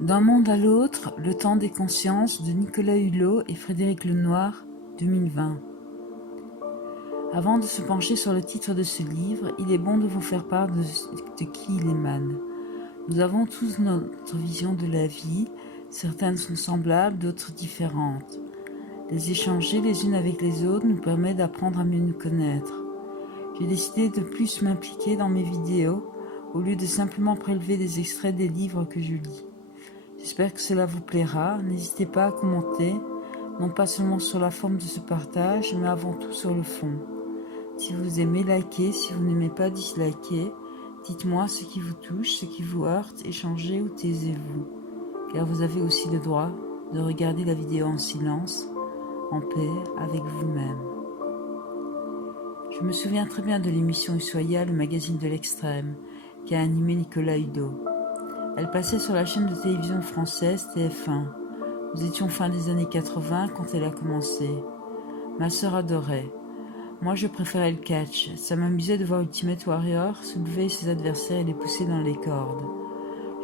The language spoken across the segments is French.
D'un monde à l'autre, le temps des consciences de Nicolas Hulot et Frédéric Lenoir, 2020. Avant de se pencher sur le titre de ce livre, il est bon de vous faire part de qui il émane. Nous avons tous notre vision de la vie, certaines sont semblables, d'autres différentes. Les échanger les unes avec les autres nous permet d'apprendre à mieux nous connaître. J'ai décidé de plus m'impliquer dans mes vidéos au lieu de simplement prélever des extraits des livres que je lis. J'espère que cela vous plaira. N'hésitez pas à commenter, non pas seulement sur la forme de ce partage, mais avant tout sur le fond. Si vous aimez, likez. Si vous n'aimez pas, dislikez. Dites-moi ce qui vous touche, ce qui vous heurte, échangez ou taisez-vous. Car vous avez aussi le droit de regarder la vidéo en silence, en paix avec vous-même. Je me souviens très bien de l'émission Ushuaïa, le magazine de l'extrême, qui a animé Nicolas Hulot. Elle passait sur la chaîne de télévision française TF1. Nous étions fin des années 80 quand elle a commencé. Ma sœur adorait. Moi, je préférais le catch. Ça m'amusait de voir Ultimate Warrior soulever ses adversaires et les pousser dans les cordes.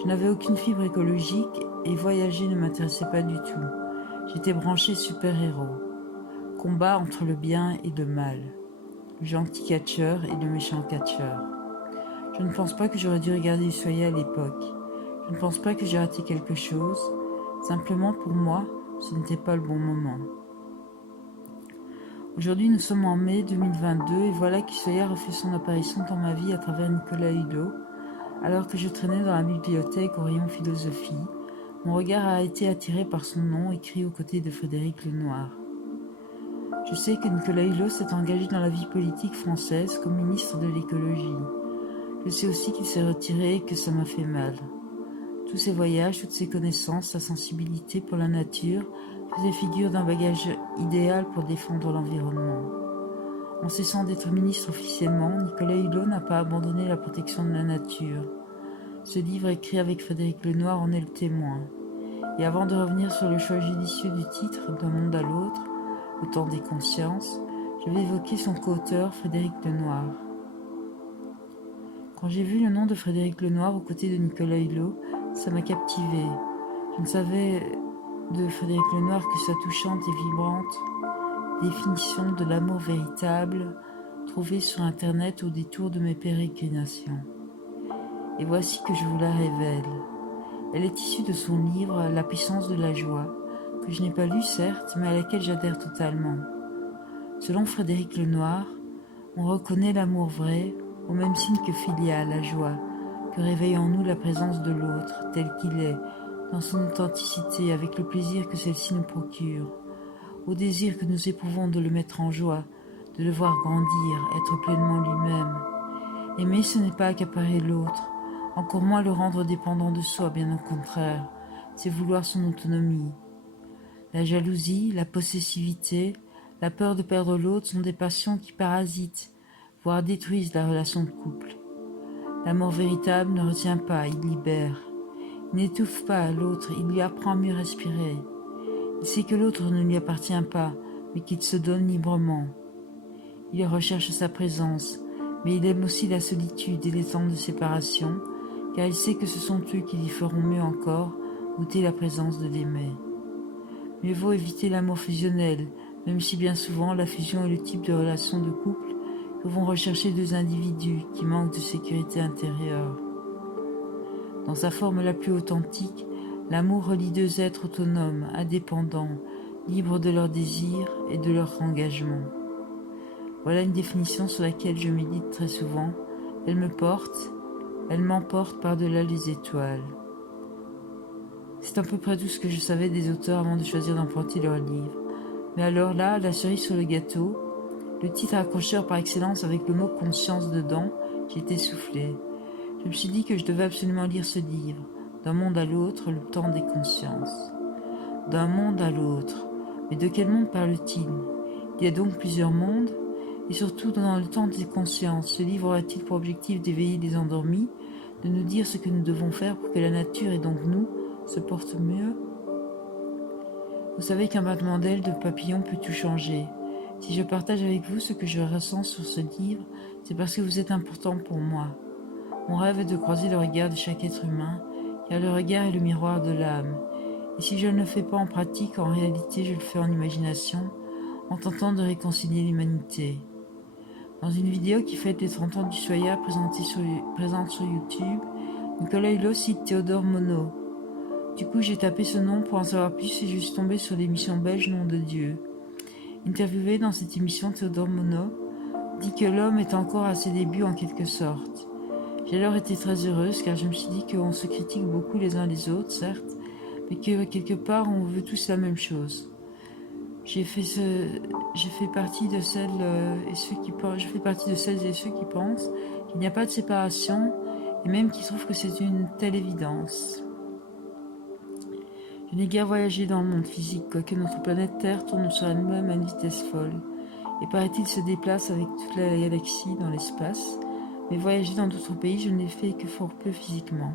Je n'avais aucune fibre écologique et voyager ne m'intéressait pas du tout. J'étais branché super-héros. Combat entre le bien et le mal. Le gentil catcheur et le méchant catcheur. Je ne pense pas que j'aurais dû regarder Ushuaïa à l'époque. Je ne pense pas que j'ai raté quelque chose. Simplement, pour moi, ce n'était pas le bon moment. Aujourd'hui, nous sommes en mai 2022 et voilà qu'Ushuaïa refait son apparition dans ma vie à travers Nicolas Hulot. Alors que je traînais dans la bibliothèque au rayon philosophie, mon regard a été attiré par son nom écrit aux côtés de Frédéric Lenoir. Je sais que Nicolas Hulot s'est engagé dans la vie politique française comme ministre de l'écologie. Je sais aussi qu'il s'est retiré et que ça m'a fait mal. Tous ses voyages, toutes ses connaissances, sa sensibilité pour la nature faisaient figure d'un bagage idéal pour défendre l'environnement. En cessant d'être ministre officiellement, Nicolas Hulot n'a pas abandonné la protection de la nature. Ce livre écrit avec Frédéric Lenoir en est le témoin. Et avant de revenir sur le choix judicieux du titre D'un monde à l'autre, le temps des consciences, je vais évoquer son co-auteur Frédéric Lenoir. Quand j'ai vu le nom de Frédéric Lenoir aux côtés de Nicolas Hulot, ça m'a captivé. Je ne savais de Frédéric Lenoir que sa touchante et vibrante définition de l'amour véritable trouvée sur Internet au détour de mes pérégrinations. Et voici que je vous la révèle. Elle est issue de son livre La puissance de la joie, que je n'ai pas lu certes, mais à laquelle j'adhère totalement. Selon Frédéric Lenoir, on reconnaît l'amour vrai au même signe que filial, la joie, que réveille en nous la présence de l'autre, tel qu'il est, dans son authenticité, avec le plaisir que celle-ci nous procure, au désir que nous éprouvons de le mettre en joie, de le voir grandir, être pleinement lui-même. Aimer, ce n'est pas accaparer l'autre, encore moins le rendre dépendant de soi, bien au contraire, c'est vouloir son autonomie. La jalousie, la possessivité, la peur de perdre l'autre sont des passions qui parasitent, voire détruisent la relation de couple. L'amour véritable ne retient pas, il libère. Il n'étouffe pas l'autre, il lui apprend à mieux respirer. Il sait que l'autre ne lui appartient pas, mais qu'il se donne librement. Il recherche sa présence, mais il aime aussi la solitude et les temps de séparation, car il sait que ce sont eux qui lui feront mieux encore goûter la présence de l'aimer. Mieux vaut éviter l'amour fusionnel, même si bien souvent la fusion est le type de relation de couple que vont rechercher deux individus qui manquent de sécurité intérieure. Dans sa forme la plus authentique, l'amour relie deux êtres autonomes, indépendants, libres de leurs désirs et de leur engagement. Voilà une définition sur laquelle je médite très souvent. Elle me porte, elle m'emporte par-delà les étoiles. C'est à peu près tout ce que je savais des auteurs avant de choisir d'emprunter leurs livres. Mais alors là, la cerise sur le gâteau, le titre accrocheur par excellence avec le mot conscience dedans, j'ai été soufflée. Je me suis dit que je devais absolument lire ce livre, D'un monde à l'autre, le temps des consciences. D'un monde à l'autre. Mais de quel monde parle-t-il? Il y a donc plusieurs mondes? Et surtout, dans le temps des consciences, ce livre aura-t-il pour objectif d'éveiller les endormis, de nous dire ce que nous devons faire pour que la nature et donc nous se portent mieux? Vous savez qu'un battement d'aile de papillon peut tout changer. Si je partage avec vous ce que je ressens sur ce livre, c'est parce que vous êtes important pour moi. Mon rêve est de croiser le regard de chaque être humain car le regard est le miroir de l'âme. Et si je ne le fais pas en pratique, en réalité je le fais en imagination, en tentant de réconcilier l'humanité. Dans une vidéo qui fête les 30 ans du Soya présente sur YouTube, Nicolas Hulot cite Théodore Monod. Du coup, j'ai tapé ce nom pour en savoir plus et je suis tombée sur l'émission belge Nom de Dieu. Interviewé dans cette émission, Théodore Monod dit que l'homme est encore à ses débuts en quelque sorte. J'ai alors été très heureuse car je me suis dit qu'on se critique beaucoup les uns les autres, certes, mais que quelque part on veut tous la même chose. Je fais partie de celles et ceux qui pensent qu'il n'y a pas de séparation et même qui trouvent que c'est une telle évidence. Je n'ai guère voyagé dans le monde physique, quoique notre planète Terre tourne sur elle-même à une vitesse folle, et paraît-il se déplace avec toute la galaxie dans l'espace, mais voyager dans d'autres pays, je ne l'ai fait que fort peu physiquement.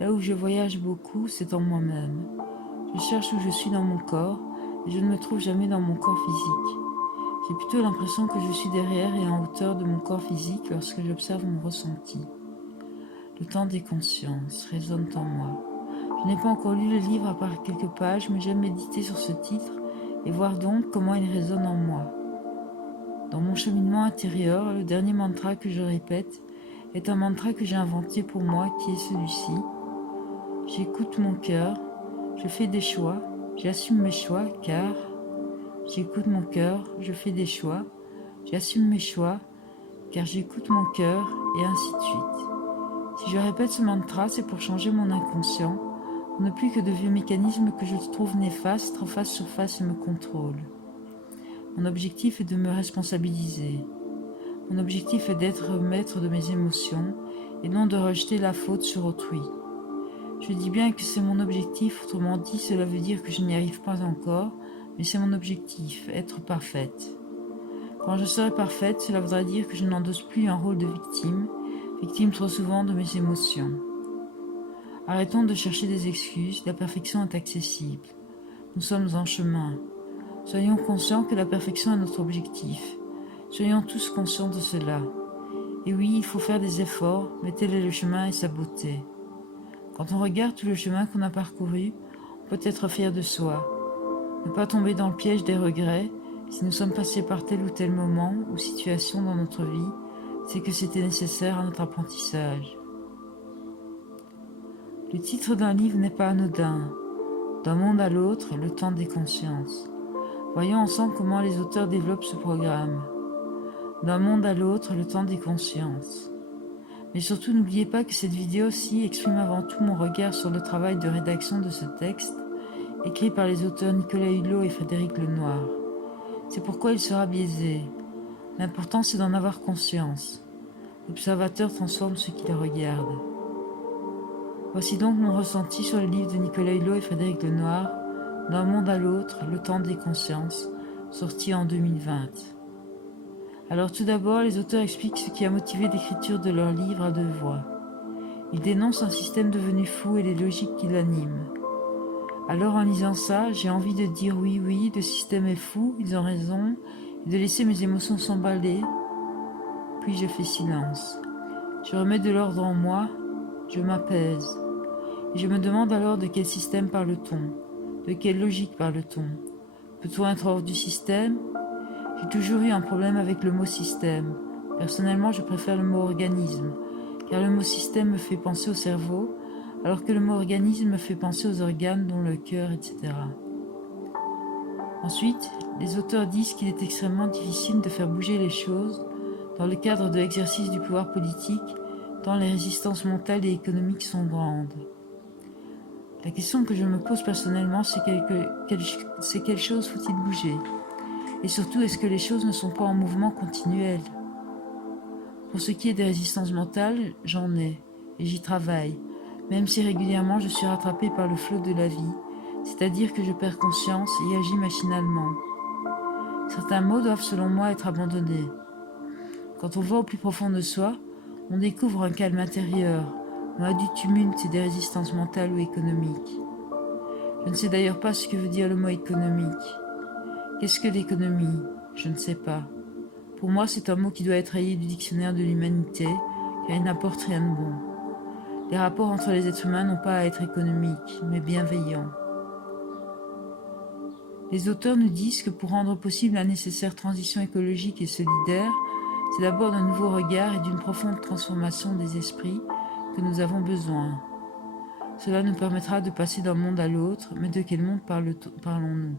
Là où je voyage beaucoup, c'est en moi-même. Je cherche où je suis dans mon corps, et je ne me trouve jamais dans mon corps physique. J'ai plutôt l'impression que je suis derrière et en hauteur de mon corps physique lorsque j'observe mon ressenti. Le temps des consciences résonne en moi. Je n'ai pas encore lu le livre à part quelques pages, mais j'aime méditer sur ce titre et voir donc comment il résonne en moi. Dans mon cheminement intérieur, le dernier mantra que je répète est un mantra que j'ai inventé pour moi qui est celui-ci. J'écoute mon cœur, je fais des choix, j'assume mes choix car j'écoute mon cœur, je fais des choix, j'assume mes choix car j'écoute mon cœur et ainsi de suite. Si je répète ce mantra, c'est pour changer mon inconscient, pour ne plus que de vieux mécanismes que je trouve néfastes refassent surface et me contrôlent. Mon objectif est de me responsabiliser. Mon objectif est d'être maître de mes émotions et non de rejeter la faute sur autrui. Je dis bien que c'est mon objectif, autrement dit, cela veut dire que je n'y arrive pas encore, mais c'est mon objectif, être parfaite. Quand je serai parfaite, cela voudra dire que je n'endosse plus un rôle de victime trop souvent de mes émotions. Arrêtons de chercher des excuses, la perfection est accessible. Nous sommes en chemin. Soyons conscients que la perfection est notre objectif. Soyons tous conscients de cela. Et oui, il faut faire des efforts, mais tel est le chemin et sa beauté. Quand on regarde tout le chemin qu'on a parcouru, on peut être fier de soi. Ne pas tomber dans le piège des regrets, si nous sommes passés par tel ou tel moment ou situation dans notre vie, c'est que c'était nécessaire à notre apprentissage. Le titre d'un livre n'est pas anodin. D'un monde à l'autre, le temps des consciences. Voyons ensemble comment les auteurs développent ce programme. D'un monde à l'autre, le temps des consciences. Mais surtout, n'oubliez pas que cette vidéo-ci exprime avant tout mon regard sur le travail de rédaction de ce texte, écrit par les auteurs Nicolas Hulot et Frédéric Lenoir. C'est pourquoi il sera biaisé. L'important, c'est d'en avoir conscience. L'observateur transforme ce qu'il regarde. Voici donc mon ressenti sur le livre de Nicolas Hulot et Frédéric Lenoir, D'un monde à l'autre, le temps des consciences, sorti en 2020. Alors tout d'abord, les auteurs expliquent ce qui a motivé l'écriture de leur livre à deux voix. Ils dénoncent un système devenu fou et les logiques qui l'animent. Alors en lisant ça, j'ai envie de dire oui, le système est fou, ils ont raison, et de laisser mes émotions s'emballer. Puis je fais silence. Je remets de l'ordre en moi, je m'apaise. Et je me demande alors de quel système parle-t-on? De quelle logique parle-t-on? Peut-on être hors du système? J'ai toujours eu un problème avec le mot système. Personnellement, je préfère le mot organisme, car le mot système me fait penser au cerveau, alors que le mot organisme me fait penser aux organes, dont le cœur, etc. Ensuite, les auteurs disent qu'il est extrêmement difficile de faire bouger les choses dans le cadre de l'exercice du pouvoir politique, tant les résistances mentales et économiques sont grandes. La question que je me pose personnellement, c'est quelle chose faut-il bouger? Et surtout, est-ce que les choses ne sont pas en mouvement continuel? Pour ce qui est des résistances mentales, j'en ai, et j'y travaille, même si régulièrement je suis rattrapée par le flot de la vie, c'est-à-dire que je perds conscience et agis machinalement. Certains mots doivent selon moi être abandonnés. Quand on va au plus profond de soi, on découvre un calme intérieur, loin du tumulte et des résistances mentales ou économiques. Je ne sais d'ailleurs pas ce que veut dire le mot économique. Qu'est-ce que l'économie? Je ne sais pas. Pour moi, c'est un mot qui doit être rayé du dictionnaire de l'humanité, car il n'apporte rien de bon. Les rapports entre les êtres humains n'ont pas à être économiques, mais bienveillants. Les auteurs nous disent que pour rendre possible la nécessaire transition écologique et solidaire, c'est d'abord d'un nouveau regard et d'une profonde transformation des esprits que nous avons besoin. Cela nous permettra de passer d'un monde à l'autre, mais de quel monde parlons-nous?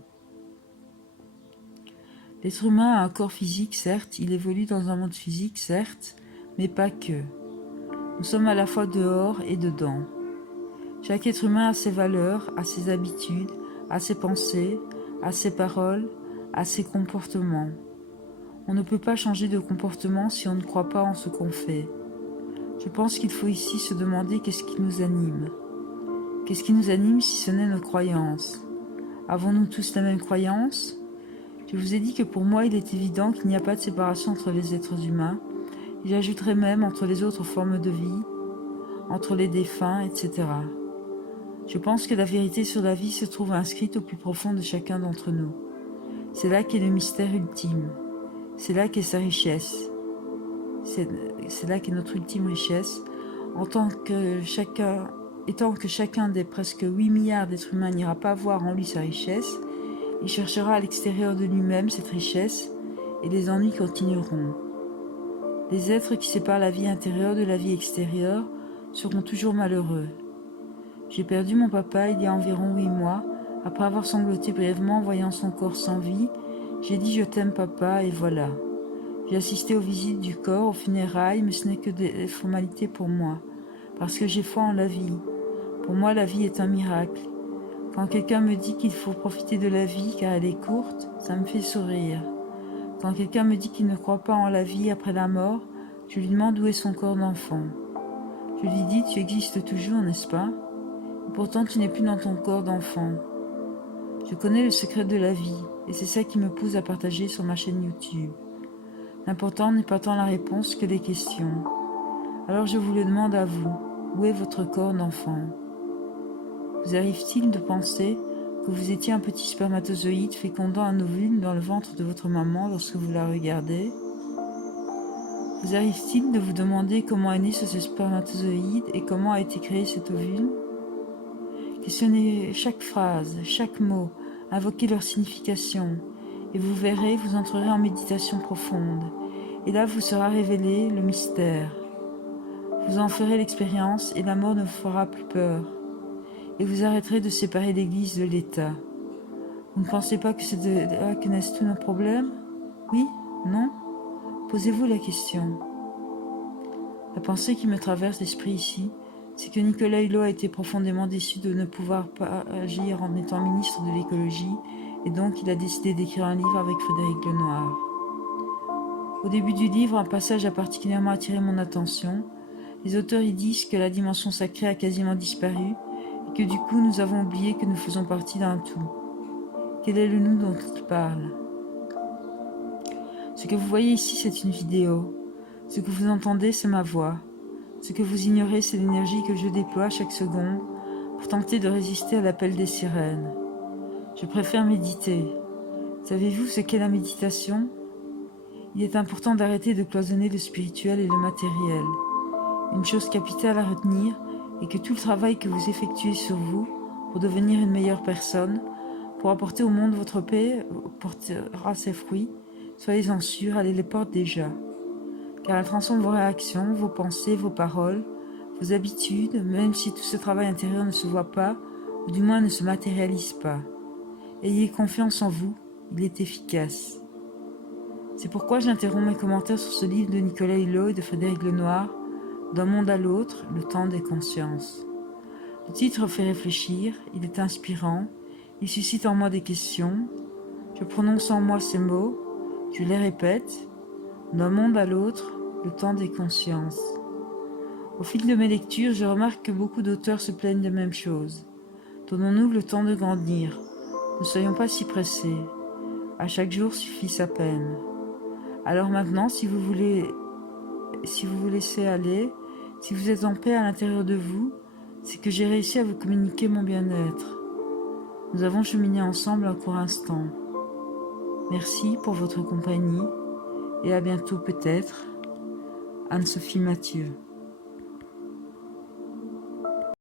L'être humain a un corps physique, certes, il évolue dans un monde physique, certes, mais pas que. Nous sommes à la fois dehors et dedans. Chaque être humain a ses valeurs, a ses habitudes, a ses pensées, a ses paroles, a ses comportements. On ne peut pas changer de comportement si on ne croit pas en ce qu'on fait. Je pense qu'il faut ici se demander qu'est-ce qui nous anime. Qu'est-ce qui nous anime si ce n'est nos croyances? Avons-nous tous la même croyance? Je vous ai dit que pour moi, il est évident qu'il n'y a pas de séparation entre les êtres humains, et j'ajouterais même entre les autres formes de vie, entre les défunts, etc. Je pense que la vérité sur la vie se trouve inscrite au plus profond de chacun d'entre nous. C'est là qu'est le mystère ultime. C'est là qu'est sa richesse. C'est là qu'est notre ultime richesse. Étant que chacun des presque 8 milliards d'êtres humains n'ira pas voir en lui sa richesse, il cherchera à l'extérieur de lui-même cette richesse et les ennuis continueront. Les êtres qui séparent la vie intérieure de la vie extérieure seront toujours malheureux. J'ai perdu mon papa il y a environ 8 mois. Après avoir sangloté brièvement en voyant son corps sans vie, j'ai dit « Je t'aime papa » et voilà. J'ai assisté aux visites du corps, aux funérailles, mais ce n'est que des formalités pour moi, parce que j'ai foi en la vie. Pour moi, la vie est un miracle. Quand quelqu'un me dit qu'il faut profiter de la vie car elle est courte, ça me fait sourire. Quand quelqu'un me dit qu'il ne croit pas en la vie après la mort, je lui demande où est son corps d'enfant. Je lui dis « Tu existes toujours, n'est-ce pas ? Et pourtant tu n'es plus dans ton corps d'enfant. » Je connais le secret de la vie, et c'est ça qui me pousse à partager sur ma chaîne YouTube. L'important n'est pas tant la réponse que les questions. Alors je vous le demande à vous, où est votre corps d'enfant? Vous arrive-t-il de penser que vous étiez un petit spermatozoïde fécondant un ovule dans le ventre de votre maman lorsque vous la regardez? Vous arrive-t-il de vous demander comment est né ce spermatozoïde et comment a été créé cet ovule? Questionnez chaque phrase, chaque mot, invoquez leur signification, et vous verrez, vous entrerez en méditation profonde, et là vous sera révélé le mystère. Vous en ferez l'expérience et la mort ne vous fera plus peur, et vous arrêterez de séparer l'Église de l'État. Vous ne pensez pas que c'est de là que naissent tous nos problèmes? Oui? Non? Posez-vous la question. La pensée qui me traverse l'esprit ici, c'est que Nicolas Hulot a été profondément déçu de ne pouvoir pas agir en étant ministre de l'écologie, et donc il a décidé d'écrire un livre avec Frédéric Lenoir. Au début du livre, un passage a particulièrement attiré mon attention. Les auteurs y disent que la dimension sacrée a quasiment disparu, et que du coup nous avons oublié que nous faisons partie d'un tout. Quel est le nous dont il parle? Ce que vous voyez ici, c'est une vidéo. Ce que vous entendez, c'est ma voix. Ce que vous ignorez, c'est l'énergie que je déploie chaque seconde pour tenter de résister à l'appel des sirènes. Je préfère méditer. Savez-vous ce qu'est la méditation? Il est important d'arrêter de cloisonner le spirituel et le matériel. Une chose capitale à retenir est que tout le travail que vous effectuez sur vous pour devenir une meilleure personne, pour apporter au monde votre paix, portera ses fruits. Soyez-en sûrs, elle les porte déjà. Car elle transforme vos réactions, vos pensées, vos paroles, vos habitudes, même si tout ce travail intérieur ne se voit pas, ou du moins ne se matérialise pas. Ayez confiance en vous, il est efficace. C'est pourquoi j'interromps mes commentaires sur ce livre de Nicolas Hulot et de Frédéric Lenoir, D'un monde à l'autre, le temps des consciences. Le titre fait réfléchir, il est inspirant, il suscite en moi des questions. Je prononce en moi ces mots, je les répète. D'un monde à l'autre, le temps des consciences. Au fil de mes lectures, je remarque que beaucoup d'auteurs se plaignent des mêmes choses. Donnons-nous le temps de grandir. Ne soyons pas si pressés. À chaque jour suffit sa peine. Alors maintenant, si vous vous laissez aller, si vous êtes en paix à l'intérieur de vous, c'est que j'ai réussi à vous communiquer mon bien-être. Nous avons cheminé ensemble un court instant. Merci pour votre compagnie et à bientôt peut-être. Anne-Sophie Mathieu.